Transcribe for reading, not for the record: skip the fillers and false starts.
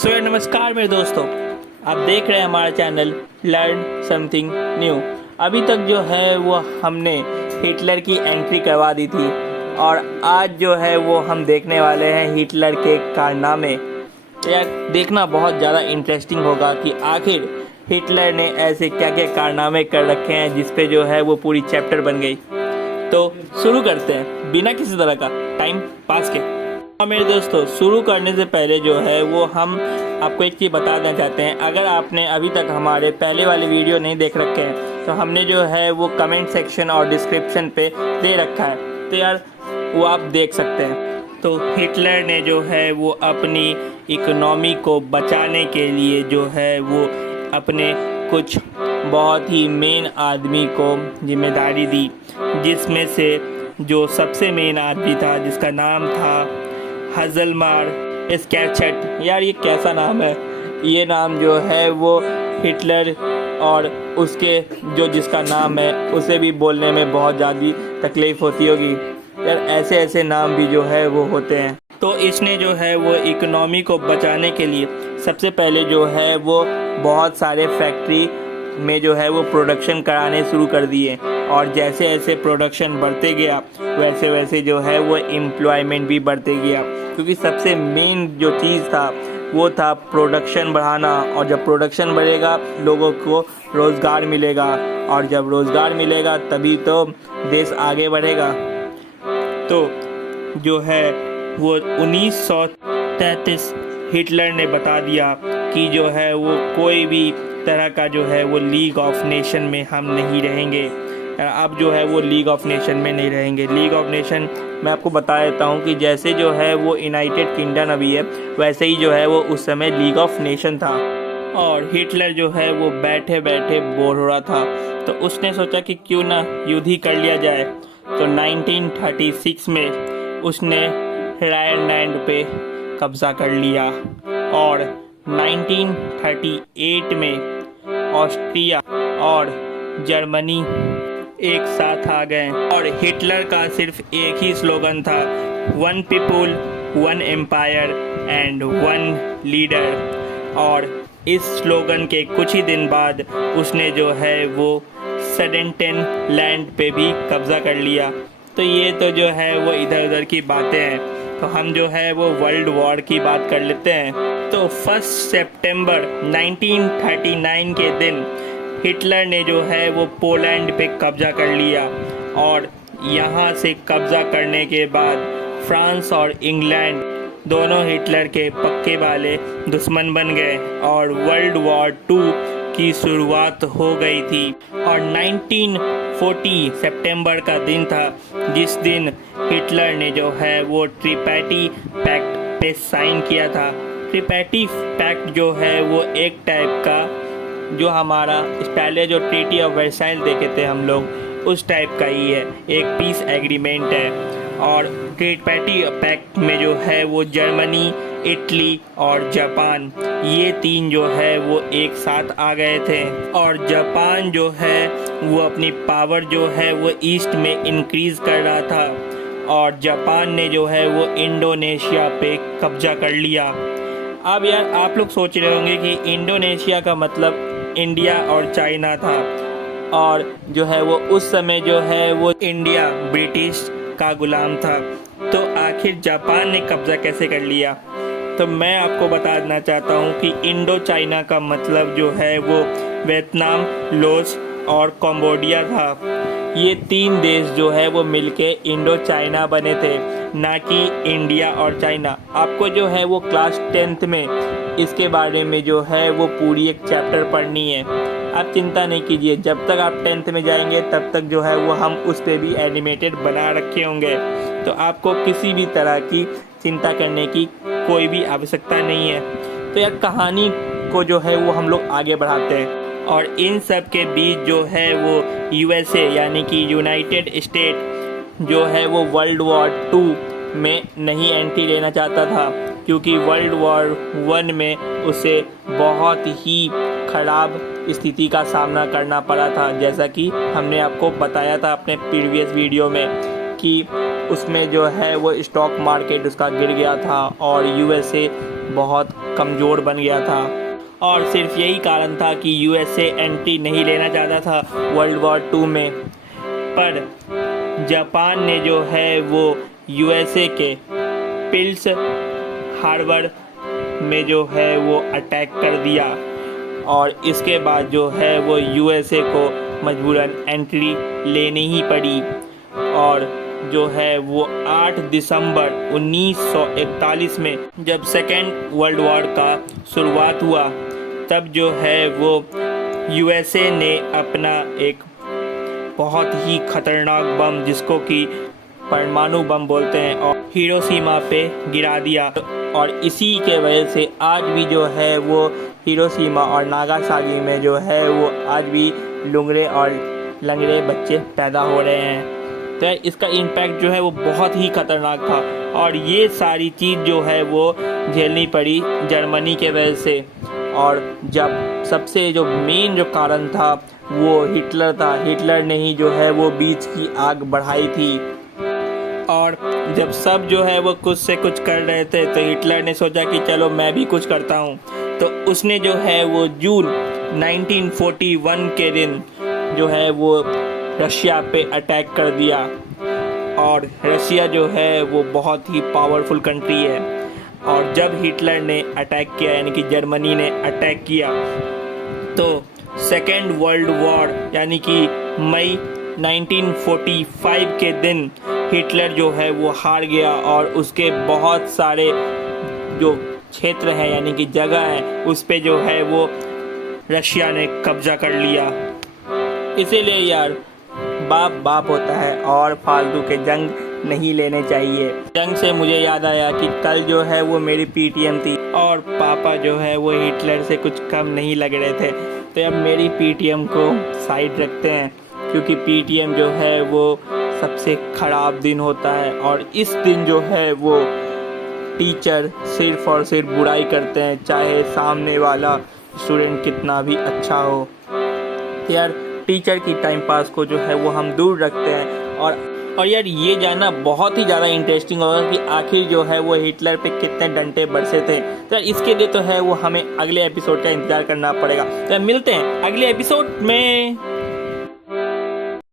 नमस्कार मेरे दोस्तों, आप देख रहे हैं हमारा चैनल लर्न समथिंग न्यू। अभी तक जो है वो हमने हिटलर की एंट्री करवा दी थी और आज जो है वो हम देखने वाले हैं हिटलर के कारनामे। यार देखना बहुत ज़्यादा इंटरेस्टिंग होगा कि आखिर हिटलर ने ऐसे क्या क्या कारनामे कर रखे हैं जिस पे जो है वो पूरी चैप्टर बन गई। तो शुरू करते हैं बिना किसी तरह का टाइम पास के। मेरे दोस्तों, शुरू करने से पहले जो है वो हम आपको एक चीज़ बता देना चाहते हैं। अगर आपने अभी तक हमारे पहले वाले वीडियो नहीं देख रखे हैं तो हमने जो है वो कमेंट सेक्शन और डिस्क्रिप्शन पे दे रखा है, तो यार वो आप देख सकते हैं। तो हिटलर ने जो है वो अपनी इकोनॉमी को बचाने के लिए जो है वो अपने कुछ बहुत ही मेन आदमी को जिम्मेदारी दी, जिसमें से जो सबसे मेन आदमी था जिसका नाम था हज़लमार स्केरचट। यार ये कैसा नाम है, ये नाम जो है वो हिटलर और उसके जो जिसका नाम है उसे भी बोलने में बहुत ज़्यादा तकलीफ़ होती होगी। यार ऐसे ऐसे नाम भी जो है वो होते हैं। तो इसने जो है वो इकोनॉमी को बचाने के लिए सबसे पहले जो है वो बहुत सारे फैक्ट्री में जो है वो प्रोडक्शन कराने शुरू कर दिए और जैसे जैसे प्रोडक्शन बढ़ते गया वैसे वैसे जो है वो एम्प्लॉयमेंट भी बढ़ते गया, क्योंकि सबसे मेन जो चीज़ था वो था प्रोडक्शन बढ़ाना। और जब प्रोडक्शन बढ़ेगा लोगों को रोज़गार मिलेगा और जब रोज़गार मिलेगा तभी तो देश आगे बढ़ेगा। तो जो है वो 1933 हिटलर ने बता दिया कि जो है वो कोई भी तरह का जो है वो लीग ऑफ नेशन में हम नहीं रहेंगे। अब जो है वो लीग ऑफ नेशन में नहीं रहेंगे। लीग ऑफ नेशन मैं आपको बता देता हूँ कि जैसे जो है वो यूनाइटेड किंगडम अभी है वैसे ही जो है वो उस समय लीग ऑफ नेशन था। और हिटलर जो है वो बैठे बैठे बोर हो रहा था, तो उसने सोचा कि क्यों ना युद्ध ही कर लिया जाए। तो 1936 में उसने रायनलैंड पे कब्ज़ा कर लिया और 1938 में ऑस्ट्रिया और जर्मनी एक साथ आ गए और हिटलर का सिर्फ एक ही स्लोगन था, one people one empire and one leader. और इस स्लोगन के कुछ ही दिन बाद उसने जो है वो सडेनटेन लैंड पे भी कब्ज़ा कर लिया। तो ये तो जो है वो इधर उधर की बातें हैं, तो हम जो है वो वर्ल्ड वॉर की बात कर लेते हैं। तो 1 सितंबर 1939 के दिन हिटलर ने जो है वो पोलैंड पे कब्ज़ा कर लिया और यहाँ से कब्ज़ा करने के बाद फ्रांस और इंग्लैंड दोनों हिटलर के पक्के वाले दुश्मन बन गए और वर्ल्ड वॉर 2 की शुरुआत हो गई थी। और 1940 सितंबर का दिन था जिस दिन हिटलर ने जो है वो ट्रिपैटी पैक्ट पे साइन किया था। ट्रिपैटी पैक्ट जो है वो एक टाइप का जो हमारा पहले जो ट्रीटी ऑफ वर्साइल देखे थे हम लोग उस टाइप का ही है, एक पीस एग्रीमेंट है। और ट्रिपैटी पैक्ट में जो है वो जर्मनी, इटली और जापान ये तीन जो है वो एक साथ आ गए थे। और जापान जो है वो अपनी पावर जो है वो ईस्ट में इंक्रीज कर रहा था और जापान ने जो है वो इंडोनेशिया पे कब्जा कर लिया। अब यार आप लोग सोच रहे होंगे कि इंडोनेशिया का मतलब इंडिया और चाइना था और जो है वो उस समय जो है वो इंडिया ब्रिटिश का गुलाम था। तो आखिर जापान ने कब्ज़ा कैसे कर लिया? तो मैं आपको बता देना चाहता हूँ कि इंडो चाइना का मतलब जो है वो वियतनाम, लाओस और कंबोडिया था। ये तीन देश जो है वो मिलके इंडो चाइना बने थे, ना कि इंडिया और चाइना। आपको जो है वो क्लास 10th में इसके बारे में जो है वो पूरी एक चैप्टर पढ़नी है। आप चिंता नहीं कीजिए, जब तक आप 10th में जाएंगे तब तक जो है वो हम उस पर भी एनिमेटेड बना रखे होंगे, तो आपको किसी भी तरह की चिंता करने की कोई भी आवश्यकता नहीं है। तो यार कहानी को जो है वो हम लोग आगे बढ़ाते हैं और इन सब के बीच जो है वो यूएसए यानी कि यूनाइटेड स्टेट जो है वो वर्ल्ड वॉर 2 में नहीं एंट्री लेना चाहता था, क्योंकि वर्ल्ड वॉर 1 में उसे बहुत ही ख़राब स्थिति का सामना करना पड़ा था। जैसा कि हमने आपको बताया था अपने प्रीवियस वीडियो में कि उसमें जो है वो स्टॉक मार्केट उसका गिर गया था और यूएसए बहुत कमज़ोर बन गया था और सिर्फ यही कारण था कि यूएसए एंट्री नहीं लेना चाहता था वर्ल्ड वॉर 2 में। पर जापान ने जो है वो यूएसए के पिल्स हार्बर में जो है वो अटैक कर दिया और इसके बाद जो है वो यूएसए को मजबूरन एंट्री लेनी ही पड़ी। और जो है वो 8 दिसंबर 1941 में जब सेकेंड वर्ल्ड वॉर का शुरुआत हुआ तब जो है वो यूएसए ने अपना एक बहुत ही खतरनाक बम, जिसको कि परमाणु बम बोलते हैं, और हिरोशिमा पे गिरा दिया। और इसी के वजह से आज भी जो है वो हिरोशिमा और नागासाकी में जो है वो आज भी लुंगड़े और लंगड़े बच्चे पैदा हो रहे हैं। तो इसका इम्पैक्ट जो है वो बहुत ही खतरनाक था और ये सारी चीज़ जो है वो झेलनी पड़ी जर्मनी के वजह से। और जब सबसे जो मेन जो कारण था वो हिटलर था। हिटलर ने ही जो है वो बीच की आग बढ़ाई थी। और जब सब जो है वो कुछ से कुछ कर रहे थे तो हिटलर ने सोचा कि चलो मैं भी कुछ करता हूँ। तो उसने जो है वो जून 1941 के दिन जो है वो रशिया पे अटैक कर दिया। और रशिया जो है वो बहुत ही पावरफुल कंट्री है। और जब हिटलर ने अटैक किया यानी कि जर्मनी ने अटैक किया तो सेकेंड वर्ल्ड वॉर यानी कि मई 1945 के दिन हिटलर जो है वो हार गया और उसके बहुत सारे जो क्षेत्र हैं यानी कि जगह है उस पे जो है वो रशिया ने कब्जा कर लिया। इसीलिए यार बाप बाप होता है और फालतू के जंग नहीं लेने चाहिए। जंग से मुझे याद आया कि कल जो है वो मेरी पीटीएम थी और पापा जो है वो हिटलर से कुछ कम नहीं लग रहे थे। तो अब मेरी पीटीएम को साइड रखते हैं क्योंकि पीटीएम जो है वो सबसे ख़राब दिन होता है और इस दिन जो है वो टीचर सिर्फ और सिर्फ बुराई करते हैं, चाहे सामने वाला स्टूडेंट कितना भी अच्छा हो। तो यार टीचर की टाइम पास को जो है वो हम दूर रखते हैं। और यार ये जानना बहुत ही ज़्यादा इंटरेस्टिंग होगा कि आखिर जो है वो हिटलर पे कितने डंडे बरसे थे। तो इसके लिए तो है वो हमें अगले एपिसोड का इंतज़ार करना पड़ेगा। तो मिलते हैं अगले एपिसोड में।